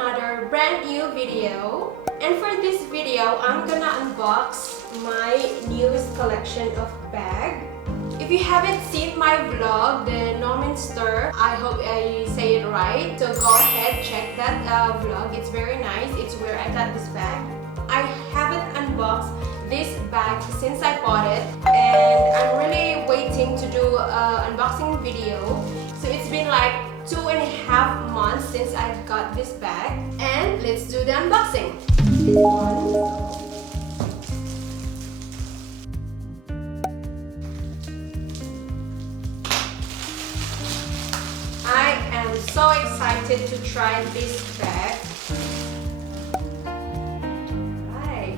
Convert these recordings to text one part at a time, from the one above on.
another brand new video. And for this video, I'm gonna unbox my newest collection of bag. If you haven't seen my vlog, the 𝓁𝒾𝓋𝓒, I hope I say it right. So go ahead, check that vlog. It's very nice. It's where I got this bag. I haven't unboxed this bag since I bought it, and I'm really waiting to do an unboxing video. So it's been like 2.5 months since I got this bag, and let's do the unboxing. This one. I am so excited to try this bag. Right.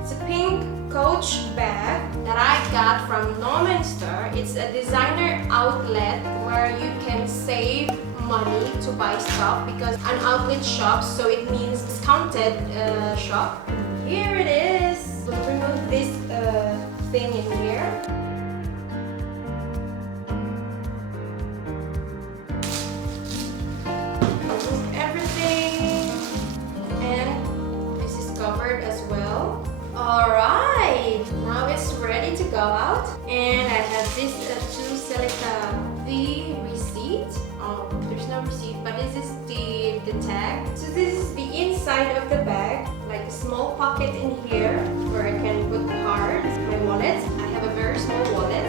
It's a pink Coach bag that I got from 𝓁𝒾𝓋𝓒. It's a designer outlet where you can save money to buy stuff, because an outlet shop, so it means discounted shop. Here it is. We'll remove this thing in here. Remove everything, and this is covered as well. Alright, now it's ready to go out, and I have this 𝓁𝒾𝓋𝓐𝑒 receipt. Oh, there's no receipt, but this is the tag. So this is the inside of the bag, like a small pocket in here where I can put cards, my wallet. I have a very small wallet,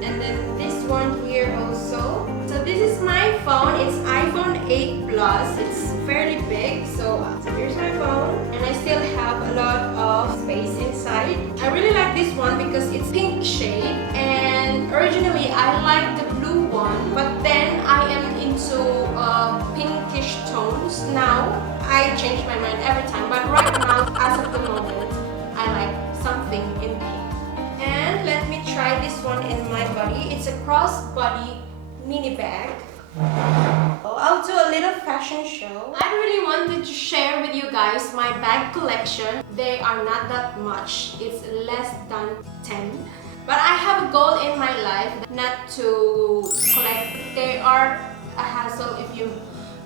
and then this one here also. So this is my phone. It's iPhone 8 Plus. It's fairly big. So here's my phone, and I still have a lot of space inside. I really like this one because it's pink shade, and originally I liked the blue one, but then I am into pinkish tones. Now I change my mind every time, but right now, as of the moment, I like something in pink. And let me try this one in my body. It's a crossbody mini bag. I'll do a little fashion show. I really wanted to share with you guys my bag collection. They are not that much. It's less than 10. But I have a goal in my life not to collect. They are a hassle if you're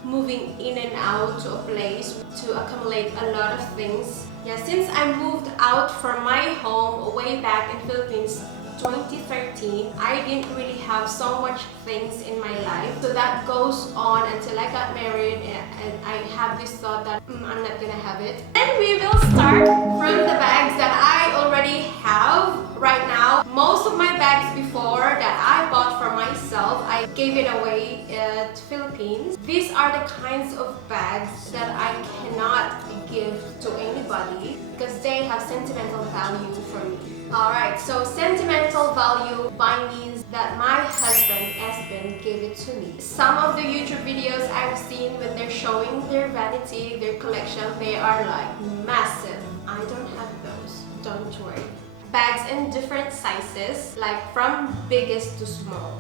moving in and out to a place to accumulate a lot of things. Yeah, since I moved out from my home way back in Philippines 2013, I didn't really have so much things in my life. So that goes on until I got married, and I have this thought that I'm not gonna have it. And we will start from the bags that I already have right now. Most of my bags before that I bought for myself, I gave it away to Philippines. These are the kinds of bags that I cannot give to anybody because they have sentimental value for me. Alright, so sentimental value means that my husband, Esben, gave it to me. Some of the YouTube videos I've seen when they're showing their vanity, their collection, they are like massive. I don't have those, don't worry. Bags in different sizes, like from biggest to small.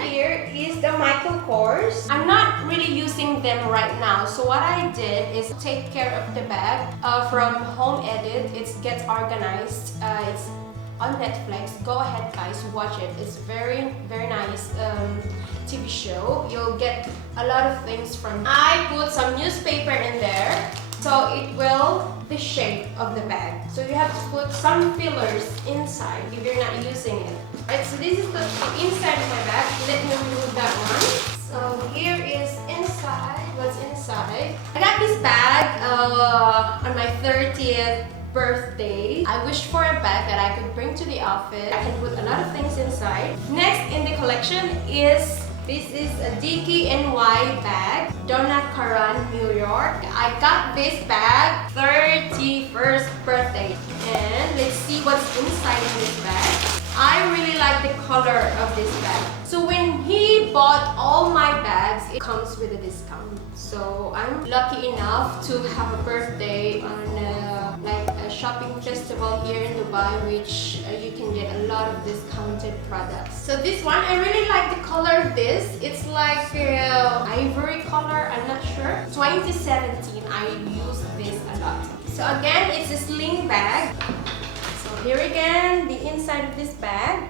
Here is the 𝓁𝒾𝓋𝓒𝑒. I'm not really using them right now, so what I did is take care of the bag from Home Edit. It gets organized. It's on Netflix. Go ahead, guys, watch it. It's very nice TV show. You'll get a lot of things from. I put some newspaper in there, so it will the shape of the bag. So you have to put some fillers inside if you're not using it. Right, so this is the inside of my bag. Let me remove that one. So here is inside. What's inside? I got this bag on my 30th birthday. I wished for a bag that I could bring to the office. I can put a lot of things inside. Next in the collection is this is a 𝓁𝒾𝓋𝓒𝑔𝒽 bag, 𝓁𝒾𝓃𝓒𝓃, New York. I got this bag 31st birthday, and let's see what's inside of this bag. I really like the color of this bag. So when he bought all my bags, it comes with a discount. So I'm lucky enough to have a birthday on like a shopping festival here in Dubai, which you can get a lot of discounted products. So this one, I really like the color of this. It's like ivory color, I'm not sure. 2017, I used this a lot. So again, it's a sling bag. So here again, the inside of this bag.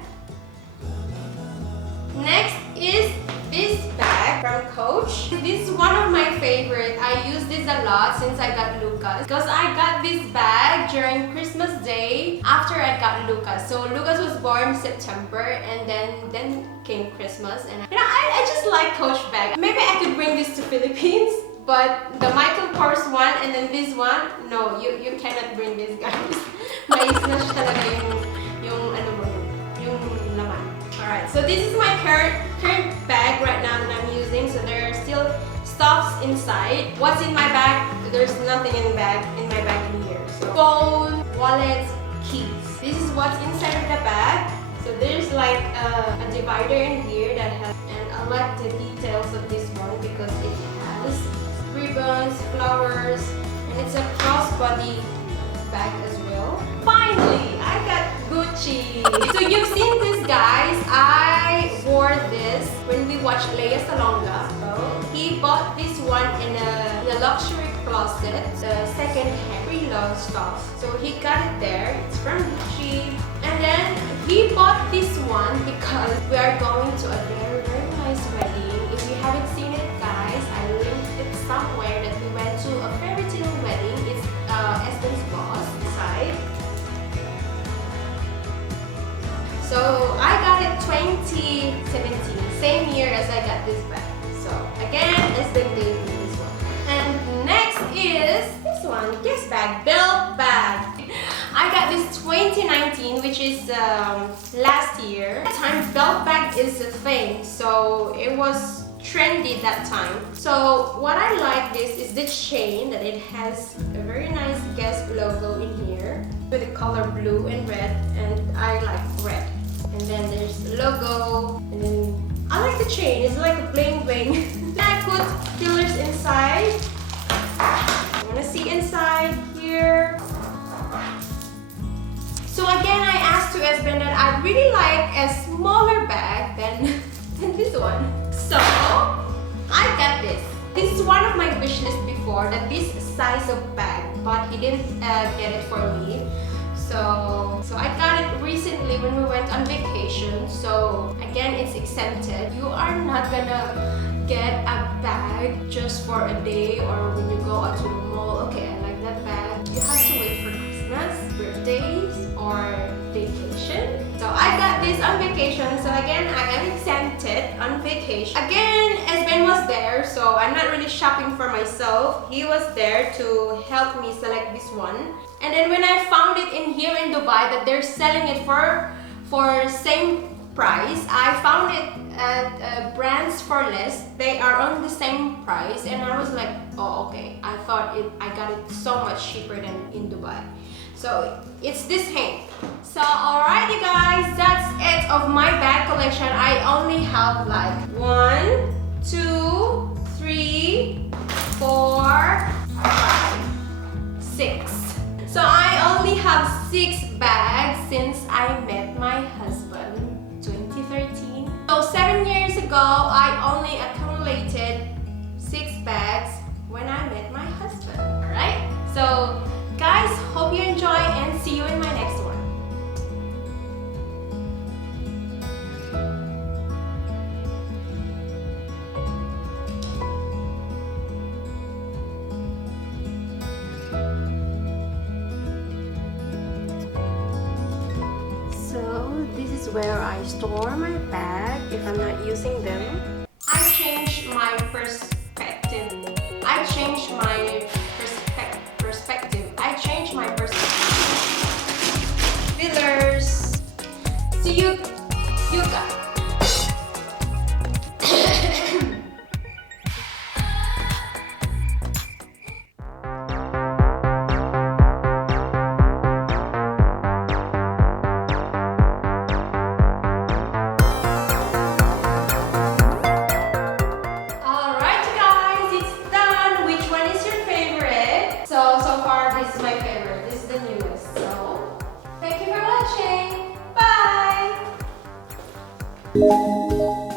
Next is this bag from Coach. This is one of my favorite. I use this a lot since I got Lucas, because I got this bag during Christmas Day after I got Lucas. So Lucas was born September, and then came Christmas, and I just like Coach bag. Maybe I could bring this to Philippines, but the Michael Kors one and then this one, no, you cannot bring this, guys. Mais na siya talaga yung ano mo, yung laman. Alright, so this is my current bag right now that I'm using. So there are still stuffs inside. What's in my bag? There's nothing in my bag in here. So phone, wallet, keys. This is what's inside of the bag. So there's like a divider in here that has, and I like the details of this one because it has ribbons, flowers, and it's a crossbody bag as well. Finally, I got Gucci. So you've seen this, guys. I wore this when we watched 𝓁𝒾𝓋𝓄𝒾𝓄𝒃. So he bought this one in a luxury closet, the second-hand pre-loved stuff. So he got it there. It's from Gucci. And then he bought this one because we are going to a very, very nice wedding. If you haven't seen it, guys, I linked it somewhere that we went to a fairy tale wedding. It's Espen's boss side. So I got it 2017, same year as I got this bag. So again, Espen gave me this one. And next is this one, this bag, belt bag. I got this 2019, which is last year. At that time, belt bag is a thing, so it was trendy that time. So what I like this is the chain that it has a very nice Guess logo in here with the color blue and red, and I like red. And then there's the logo, and then I like the chain. It's like a bling bling. Then I put fillers inside. You wanna see inside here? So again, I asked to Espen that I really like a smaller bag than this one. So I got this. This is one of my wish list before, that this size of bag, but he didn't get it for me. So I got it recently when we went on vacation. So again, it's exempted. You are not gonna get a bag just for a day or when you go out to the mall. Okay, I like that bag. You have to wait for Christmas, birthdays, or vacation. So I got this on vacation. So again, I am exempted on vacation. Again, Espen was there, so I'm not really shopping for myself. He was there to help me select this one. And then when I found it in here in Dubai that they're selling it for same price, I found it at Brands for Less. They are on the same price, and I was like, oh, okay. I got it so much cheaper than in Dubai. So it's this hang. So alright, you guys, that's it of my bag collection. I only have like 1, 2, 3, 4, 5, 6. So I only have 6 bags since I met my husband 2013. So 7 years ago, I only accumulated 6 bags when I met my husband. Alright? So guys, hope you enjoy and see you in my next one. So this is where I store my bag if I'm not using them. I changed my perspective. I changed my perspective. I changed my perspective. Fillers. See you guys. So far, this is my favorite. This is the newest. So, thank you for watching. Bye!